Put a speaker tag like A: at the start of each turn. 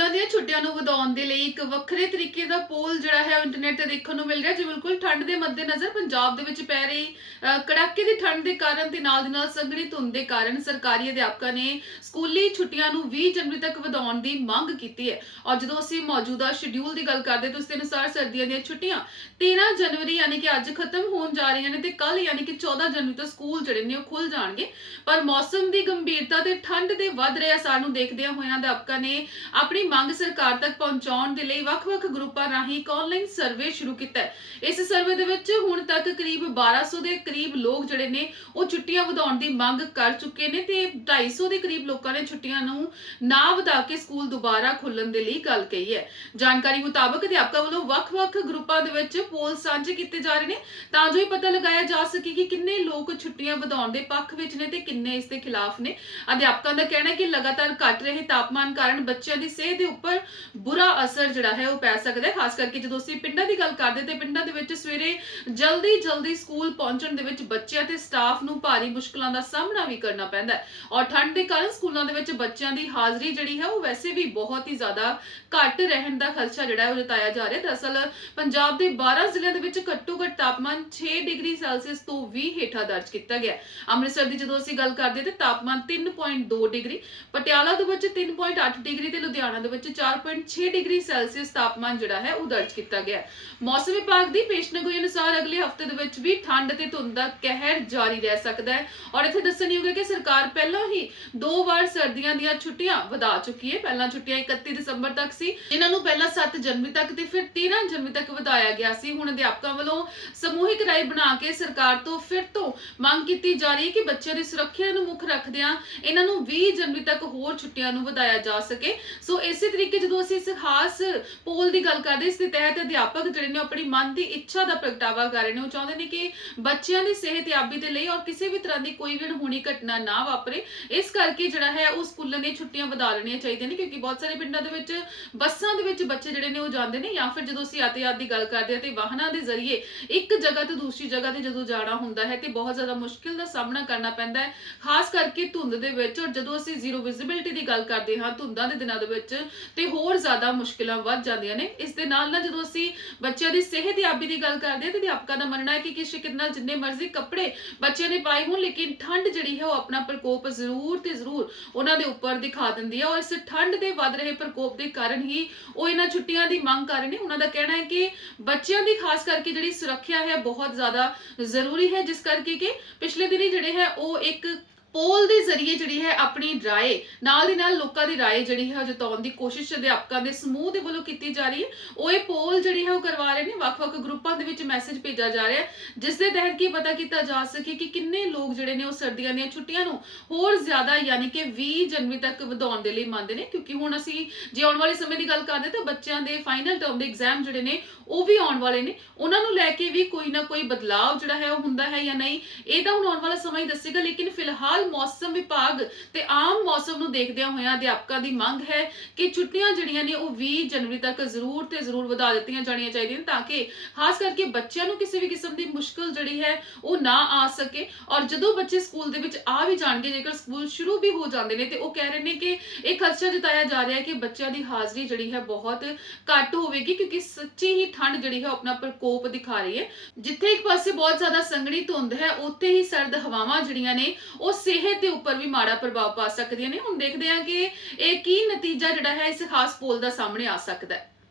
A: ਸਕੂਲਾਂ ਦੀਆਂ ਛੁੱਟੀਆਂ ਨੂੰ ਵਧਾਉਣ ਦੇ ਲਈ ਇੱਕ ਵੱਖਰੇ ਤਰੀਕੇ ਦਾ ਪੋਲ ਜਿਹੜਾ ਹੈ ਇੰਟਰਨੈਟ ਤੇ ਦੇਖਣ ਨੂੰ ਮਿਲ ਰਿਹਾ, ਜੀ ਬਿਲਕੁਲ ਠੰਡ ਦੇ ਮੱਦੇਨਜ਼ਰ ਪੰਜਾਬ ਦੇ ਵਿੱਚ ਪੈ ਰਹੀ ਕੜਾਕੇ ਦੀ ਠੰਡ ਦੇ ਕਾਰਨ ਤੇ ਨਾਲ ਦੀ ਨਾਲ ਸੰਘਣੀ ਧੁੰਦ ਦੇ ਕਾਰਨ ਸਰਕਾਰੀ ਅਧਿਆਪਕਾਂ ਨੇ ਸਕੂਲੀ ਛੁੱਟੀਆਂ ਨੂੰ 20 ਜਨਵਰੀ ਤੱਕ ਵਧਾਉਣ ਦੀ ਮੰਗ ਕੀਤੀ ਹੈ। ਔਰ ਜਦੋਂ ਅਸੀਂ ਮੌਜੂਦਾ ਸ਼ਡਿਊਲ ਦੀ ਗੱਲ ਕਰਦੇ ਹਾਂ ਤਾਂ ਉਸ ਦੇ ਅਨੁਸਾਰ ਸਰਦੀਆਂ ਦੀਆਂ ਛੁੱਟੀਆਂ 13 ਜਨਵਰੀ ਯਾਨੀ ਕਿ ਅੱਜ ਖਤਮ ਹੋਣ ਜਾ ਰਹੀਆਂ ਨੇ ਤੇ ਕੱਲ ਯਾਨੀ ਕਿ 14 ਜਨਵਰੀ ਤੋਂ ਸਕੂਲ ਜਿਹੜੇ ਨੇ ਉਹ ਖੁੱਲ ਜਾਣਗੇ। ਪਰ ਮੌਸਮ ਦੀ ਗੰਭੀਰਤਾ ਤੇ ਠੰਡ ਦੇ ਵੱਧ ਰਹੇ ਅਸਰ ਨੂੰ ਦੇਖਦਿਆਂ ਹੋਇਆਂ ਅਧਿਆਪਕਾਂ ਨੇ ਆਪਣੀ ਮੰਗ ਸਰਕਾਰ ਤੱਕ ਪਹੁੰਚਾਉਣ ਦੇ ਲਈ ਵੱਖ-ਵੱਖ ਗਰੁੱਪਾਂ ਰਾਹੀਂ ਇੱਕ ਆਨਲਾਈਨ ਸਰਵੇ ਸ਼ੁਰੂ ਕੀਤਾ ਹੈ। ਇਸ ਸਰਵੇ ਦੇ ਵਿੱਚ ਹੁਣ ਤੱਕ ਕਰੀਬ 1200 ਦੇ ਕਰੀਬ ਲੋਕ ਜਿਹੜੇ ਨੇ, ਉਹ ਛੁੱਟੀਆਂ ਵਧਾਉਣ ਦੀ ਮੰਗ ਕਰ ਚੁੱਕੇ ਨੇ ਤੇ 250 ਦੇ ਕਰੀਬ ਲੋਕਾਂ ਨੇ ਛੁੱਟੀਆਂ ਨੂੰ ਨਾ ਵਧਾ ਕੇ ਸਕੂਲ ਦੁਬਾਰਾ ਖੁੱਲਣ ਦੇ ਲਈ ਗੱਲ ਕਹੀ ਹੈ। ਜਾਣਕਾਰੀ ਮੁਤਾਬਕ ਅਧਿਆਪਕਾਂ ਵੱਲੋਂ ਵੱਖ-ਵੱਖ ਗਰੁੱਪਾਂ ਦੇ ਵਿੱਚ ਪੋਲ ਸਾਂਝੇ ਕੀਤੇ ਜਾ ਰਹੇ ਨੇ, ਤਾਂ ਜੋ ਇਹ ਪਤਾ ਲਗਾਇਆ ਜਾ ਸਕੇ ਕਿ ਕਿੰਨੇ ਲੋਕ ਛੁੱਟੀਆਂ ਵਧਾਉਣ ਦੇ ਪੱਖ ਵਿੱਚ ਨੇ ਤੇ ਕਿੰਨੇ ਇਸ ਦੇ ਖਿਲਾਫ ਨੇ। ਅਧਿਆਪਕਾਂ ਦਾ ਕਹਿਣਾ ਹੈ ਕਿ ਲਗਾਤਾਰ ਘਟ ਰਹੇ ਤਾਪਮਾਨ ਕਾਰਨ ਬੱਚਿਆਂ ਦੀ ਸਿਹਤ ਦੇ ਉੱਪਰ ਬੁਰਾ ਅਸਰ ਜਿਹੜਾ ਹੈ ਉਹ ਪੈ ਸਕਦਾ ਹੈ, ਖਾਸ ਕਰਕੇ ਜਦੋਂ ਅਸੀਂ ਪਿੰਡਾਂ ਦੀ ਗੱਲ ਕਰਦੇ ਤੇ ਪਿੰਡਾਂ ਦੇ ਵਿੱਚ ਸਵੇਰੇ ਜਲਦੀ ਜਲਦੀ ਸਕੂਲ ਪਹੁੰਚਣ ਦੇ ਵਿੱਚ ਬੱਚਿਆਂ ਤੇ ਸਟਾਫ ਨੂੰ ਭਾਰੀ ਮੁਸ਼ਕਲਾਂ ਦਾ ਸਾਹਮਣਾ ਵੀ ਕਰਨਾ ਪੈਂਦਾ ਹੈ। ਔਰ ਠੰਡ ਦੇ ਕਾਰਨ ਸਕੂਲਾਂ ਦੇ ਵਿੱਚ ਬੱਚਿਆਂ ਦੀ ਹਾਜ਼ਰੀ ਜਿਹੜੀ ਹੈ ਉਹ ਵੈਸੇ ਵੀ ਬਹੁਤ ਹੀ ਜ਼ਿਆਦਾ ਘੱਟ ਰਹਿਣ ਦਾ ਖਦਸ਼ਾ ਜਿਹੜਾ ਹੈ ਉਹ ਜਤਾਇਆ ਜਾ ਰਿਹਾ ਦਰਅਸਲ ਪੰਜਾਬ ਦੇ 12 ਜ਼ਿਲ੍ਹਿਆਂ ਦੇ ਵਿੱਚ ਘੱਟੋ ਘੱਟ ਤਾਪਮਾਨ 6 ਡਿਗਰੀ ਸੈਲਸੀਅਸ ਤੋਂ ਵੀ ਹੇਠਾਂ ਦਰਜ ਕੀਤਾ ਗਿਆ ਅੰਮ੍ਰਿਤਸਰ ਦੀ ਜਦੋਂ ਅਸੀਂ ਗੱਲ ਕਰਦੇ ਤੇ ਤਾਪਮਾਨ 3.2 ਡਿਗਰੀ, ਪਟਿਆਲਾ ਦੇ ਵਿੱਚ 3.8 ਡਿਗਰੀ ਤੇ ਲੁਧਿਆਣਾ ਦੇ ਵਿੱਚ 4.6 ਡਿਗਰੀ ਸੈਲਸੀਅਸ ਤਾਪਮਾਨ ਜਿਹੜਾ ਹੈ ਉਹ ਦਰਜ ਕੀਤਾ ਗਿਆ ਮੌਸਮ ਵਿਭਾਗ ਦੀ ਪੇਸ਼ਨਗੋਈ ਅਨੁਸਾਰ ਅਗਲੇ ਹਫ਼ਤੇ ਦੇ ਵਿੱਚ ਵੀ ਠੰਡ ਤੇ ਧੁੰਦ ਦਾ ਕਹਿਰ ਜਾਰੀ ਰਹਿ ਸਕਦਾ ਹੈ ਔਰ ਇੱਥੇ ਦੱਸਣਯੋਗ ਹੈ ਕਿ ਸਰਕਾਰ ਪਹਿਲਾਂ ਹੀ ਦੋ ਵਾਰ ਸਰਦੀਆਂ ਦੀਆਂ ਛੁੱਟੀਆਂ ਵਧਾ ਚੁੱਕੀ ਹੈ। ਪਹਿਲਾਂ ਛੁੱਟੀਆਂ 31 ਦਸੰਬਰ ਤੱਕ ਸੀ, ਜਿਨ੍ਹਾਂ ਨੂੰ ਪਹਿਲਾਂ 7 ਜਨਵਰੀ ਤੱਕ ਤੇ ਫਿਰ 13 ਜਨਵਰੀ ਤੱਕ ਵਧਾਇਆ ਗਿਆ ਸੀ। ਹੁਣ ਅਧਿਆਪਕਾਂ ਵੱਲੋਂ ਸਮੂਹਿਕ ਰਾਏ ਬਣਾ ਕੇ ਸਰਕਾਰ ਤੋਂ ਫਿਰ ਤੋਂ ਮੰਗ ਕੀਤੀ ਜਾ ਰਹੀ ਹੈ ਕਿ ਬੱਚਿਆਂ ਦੀ ਸੁਰੱਖਿਆ ਨੂੰ ਮੁੱਖ ਰੱਖਦਿਆਂ ਇਹਨਾਂ ਨੂੰ 20 ਜਨਵਰੀ ਤੱਕ ਹੋਰ ਛੁੱਟੀਆਂ ਨੂੰ ਵਧਾਇਆ ਜਾ ਸਕੇ। ਸੋ ਇਸੇ ਇਸੇ ਤਰੀਕੇ ਜਦੋਂ ਅਸੀਂ ਇਸ ਖਾਸ ਪੋਲ ਦੀ ਗੱਲ ਕਰਦੇ ਇਸ ਦੇ ਤਹਿਤ ਅਧਿਆਪਕ ਜਿਹੜੇ ਨੇ ਉਹ ਆਪਣੀ ਮਨ ਦੀ ਇੱਛਾ ਦਾ ਪ੍ਰਗਟਾਵਾ ਕਰ ਰਹੇ ਨੇ। ਉਹ ਚਾਹੁੰਦੇ ਨੇ ਕਿ ਬੱਚਿਆਂ ਦੀ ਸਿਹਤਯਾਬੀ ਦੇ ਲਈ ਔਰ ਕਿਸੇ ਵੀ ਤਰ੍ਹਾਂ ਦੀ ਕੋਈ ਵੀ ਅਣਹੋਣੀ ਘਟਨਾ ਨਾ ਵਾਪਰੇ। ਇਸ ਕਰਕੇ ਜਿਹੜਾ ਹੈ, ਉਹ ਸਕੂਲਾਂ ਦੀਆਂ ਛੁੱਟੀਆਂ ਵਧਾ ਲੈਣੀਆਂ ਚਾਹੀਦੀਆਂ ਨੇ, ਕਿਉਂਕਿ ਬਹੁਤ ਸਾਰੇ ਪਿੰਡਾਂ ਦੇ ਵਿੱਚ ਬੱਸਾਂ ਦੇ ਵਿੱਚ ਬੱਚੇ ਜਿਹੜੇ ਨੇ ਉਹ ਜਾਂਦੇ ਨੇ ਜਾਂ ਫਿਰ ਜਦੋਂ ਅਸੀਂ ਯਾਤਾਯਾਤ ਦੀ ਗੱਲ ਕਰਦੇ ਹਾਂ ਤੇ ਵਾਹਨਾਂ ਦੇ ਜ਼ਰੀਏ ਇੱਕ ਜਗ੍ਹਾ ਤੋਂ ਦੂਸਰੀ ਜਗ੍ਹਾ ਤੇ ਜਦੋਂ ਜਾਣਾ ਹੁੰਦਾ ਹੈ ਤੇ ਬਹੁਤ ਜ਼ਿਆਦਾ ਮੁਸ਼ਕਿਲ ਦਾ ਸਾਹਮਣਾ ਕਰਨਾ ਪੈਂਦਾ ਹੈ। ਖਾਸ ਕਰਕੇ ਧੁੰਦ ਦੇ ਵਿੱਚ ਔਰ ਜਦੋਂ ਅਸੀਂ ਜ਼ੀਰੋ ਵਿਜ਼ਿਬਿਲਟੀ ਦੀ ਗੱਲ ਕਰਦੇ ਹਾਂ, ਧੁੰਦਾਂ ਦੇ ਦਿਨਾਂ ਦੇ ਵਿੱਚ ਤੇ ਹੋਰ ਜ਼ਿਆਦਾ ਮੁਸ਼ਕਿਲਾਂ ਵੱਧ ਜਾਂਦੀਆਂ ਨੇ। ਇਸ ਦੇ ਨਾਲ ਨਾਲ ਜਦੋਂ ਅਸੀਂ ਬੱਚਿਆਂ ਦੀ ਸਿਹਤਯਾਬੀ ਦੀ ਗੱਲ ਕਰਦੇ ਹਾਂ, ਤੇ ਅਧਿਆਪਕਾਂ ਦਾ ਮੰਨਣਾ ਹੈ ਕਿ ਕਿਸੇ ਕਿਤੇ ਜਿੰਨੇ ਮਰਜ਼ੀ ਕੱਪੜੇ ਬੱਚਿਆਂ ਨੇ ਪਾਏ ਹੋਣ, ਲੇਕਿਨ ਠੰਡ ਜਿਹੜੀ ਹੈ ਉਹ ਆਪਣਾ ਪ੍ਰਕੋਪ ਜ਼ਰੂਰ ਤੇ ਜ਼ਰੂਰ ਉਹਨਾਂ ਦੇ ਉੱਪਰ ਦਿਖਾ ਦਿੰਦੀ ਹੈ। ਔਰ ਇਸ ਠੰਡ ਦੇ ਵੱਧ ਰਹੇ ਪ੍ਰਕੋਪ ਦੇ ਕਾਰਨ ਹੀ ਉਹ ਇਹਨਾਂ ਛੁੱਟੀਆਂ ਦੀ ਮੰਗ ਕਰ ਰਹੇ ਨੇ। ਉਹਨਾਂ ਦਾ ਕਹਿਣਾ ਹੈ ਕਿ ਬੱਚਿਆਂ ਦੀ ਖਾਸ ਕਰਕੇ ਜਿਹੜੀ ਸੁਰੱਖਿਆ ਹੈ, ਬਹੁਤ ਜ਼ਿਆਦਾ ਜ਼ਰੂਰੀ ਹੈ। ਜਿਸ ਕਰਕੇ ਕਿ ਪਿਛਲੇ ਦਿਨੀ ਜਿਹੜੇ ਹੈ ਉਹ ਇੱਕ ਪੋਲ ਦੇ ਜ਼ਰੀਏ ਜਿਹੜੀ ਹੈ ਆਪਣੀ ਰਾਏ, ਨਾਲ ਦੀ ਨਾਲ ਲੋਕਾਂ ਦੀ ਰਾਏ ਜਿਹੜੀ ਹੈ ਉਹ ਜਤਾਉਣ ਦੀ ਕੋਸ਼ਿਸ਼ ਅਧਿਆਪਕਾਂ ਦੇ ਸਮੂਹ ਦੇ ਵੱਲੋਂ ਕੀਤੀ ਜਾ ਰਹੀ ਹੈ। ਉਹ ਇਹ ਪੋਲ ਜਿਹੜੀ ਹੈ ਉਹ ਕਰਵਾ ਰਹੇ ਨੇ, ਵੱਖ-ਵੱਖ ਗਰੁੱਪਾਂ ਦੇ ਵਿੱਚ ਮੈਸੇਜ ਭੇਜਿਆ ਜਾ ਰਿਹਾ ਜਿਸ ਦੇ ਤਹਿਤ ਕੀ ਪਤਾ ਕੀਤਾ ਜਾ ਸਕੇ ਕਿ ਕਿੰਨੇ ਲੋਕ ਜਿਹੜੇ ਨੇ ਉਹ ਸਰਦੀਆਂ ਦੀਆਂ ਛੁੱਟੀਆਂ ਨੂੰ ਹੋਰ ਜ਼ਿਆਦਾ ਯਾਨੀ ਕਿ 20 ਜਨਵਰੀ ਤੱਕ ਵਧਾਉਣ ਦੇ ਲਈ ਮੰਨਦੇ ਨੇ, ਕਿਉਂਕਿ ਹੁਣ ਅਸੀਂ ਜੇ ਆਉਣ ਵਾਲੇ ਸਮੇਂ ਦੀ ਗੱਲ ਕਰਦੇ ਤਾਂ ਬੱਚਿਆਂ ਦੇ ਫਾਈਨਲ ਟਰਮ ਦੇ ਐਗਜ਼ਾਮ ਜਿਹੜੇ ਨੇ ਉਹ ਵੀ ਆਉਣ ਵਾਲੇ ਨੇ। ਉਹਨਾਂ ਨੂੰ ਲੈ ਕੇ ਵੀ ਕੋਈ ਨਾ ਕੋਈ ਬਦਲਾਅ ਜਿਹੜਾ ਹੈ ਉਹ ਹੁੰਦਾ ਹੈ ਜਾਂ ਨਹੀਂ, ਇਹ ਤਾਂ ਹੁਣ ਆਉਣ ਵਾਲਾ ਸਮਾਂ ਹੀ ਦੱਸੇਗਾ, ਲੇਕਿਨ ਫਿਲਹਾਲ ਮੌਸਮ ਵਿਭਾਗ ਤੇ ਆਮ ਮੌਸਮ ਨੂੰ ਦੇਖਦਿਆਂ ਹੋਇਆਂ ਅਧਿਆਪਕਾਂ ਦੀ ਮੰਗ ਹੈ ਕਿ ਛੁੱਟੀਆਂ ਜਿਹੜੀਆਂ ਨੇ ਉਹ 20 ਜਨਵਰੀ ਤੱਕ ਜ਼ਰੂਰ ਤੇ ਜ਼ਰੂਰ ਵਧਾ ਦਿੱਤੀਆਂ ਜਾਣੀਆਂ ਚਾਹੀਦੀਆਂ ਨੇ ਤਾਂ ਕਿ ਖਾਸ ਕਰਕੇ ਬੱਚਿਆਂ ਨੂੰ ਕਿਸੇ ਵੀ ਕਿਸਮ ਦੀ ਮੁਸ਼ਕਲ ਜਿਹੜੀ ਹੈ ਉਹ ਨਾ ਆ ਸਕੇ ਔਰ ਜਦੋਂ ਬੱਚੇ ਸਕੂਲ ਦੇ ਵਿੱਚ ਆ ਵੀ ਜਾਣਗੇ, ਜੇਕਰ ਸਕੂਲ ਸ਼ੁਰੂ ਵੀ ਹੋ ਜਾਂਦੇ ਨੇ ਤੇ ਉਹ ਕਹਿ ਰਹੇ ਨੇ ਕਿ ਇਹ ਖਦਸ਼ਾ ਜਤਾਇਆ ਜਾ ਰਿਹਾ ਹੈ ਕਿ ਬੱਚਿਆਂ ਦੀ ਹਾਜ਼ਰੀ ਜਿਹੜੀ ਹੈ ਬਹੁਤ ਘੱਟ ਹੋਵੇਗੀ ਕਿਉਂਕਿ ਸੱਚੀ ਹੀ ਠੰਡ ਜਿਹੜੀ ਹੈ ਆਪਣਾ ਪ੍ਰਕੋਪ ਦਿਖਾ ਰਹੀ ਹੈ। ਜਿੱਥੇ ਇੱਕ ਪਾਸੇ ਬਹੁਤ ਜ਼ਿਆਦਾ ਸੰਘਣੀ ਧੁੰਦ ਹੈ, ਉੱਥੇ ਹੀ ਸਰਦ ਹਵਾਵਾਂ ਜਿਹੜੀਆਂ ਨੇ ਉਹ ਸਿਹਤ ਦੇ ਉੱਪਰ ਵੀ ਮਾੜਾ ਪ੍ਰਭਾਵ ਪਾ ਸਕਦੀਆਂ ਨੇ। ਹੁਣ ਦੇਖਦੇ ਹਾਂ ਕਿ ਇਹ ਕੀ ਨਤੀਜਾ ਜਿਹੜਾ ਹੈ, ਇਸ ਖਾਸ ਪੋਲ ਦਾ ਸਾਹਮਣੇ ਆ ਸਕਦਾ ਹੈ।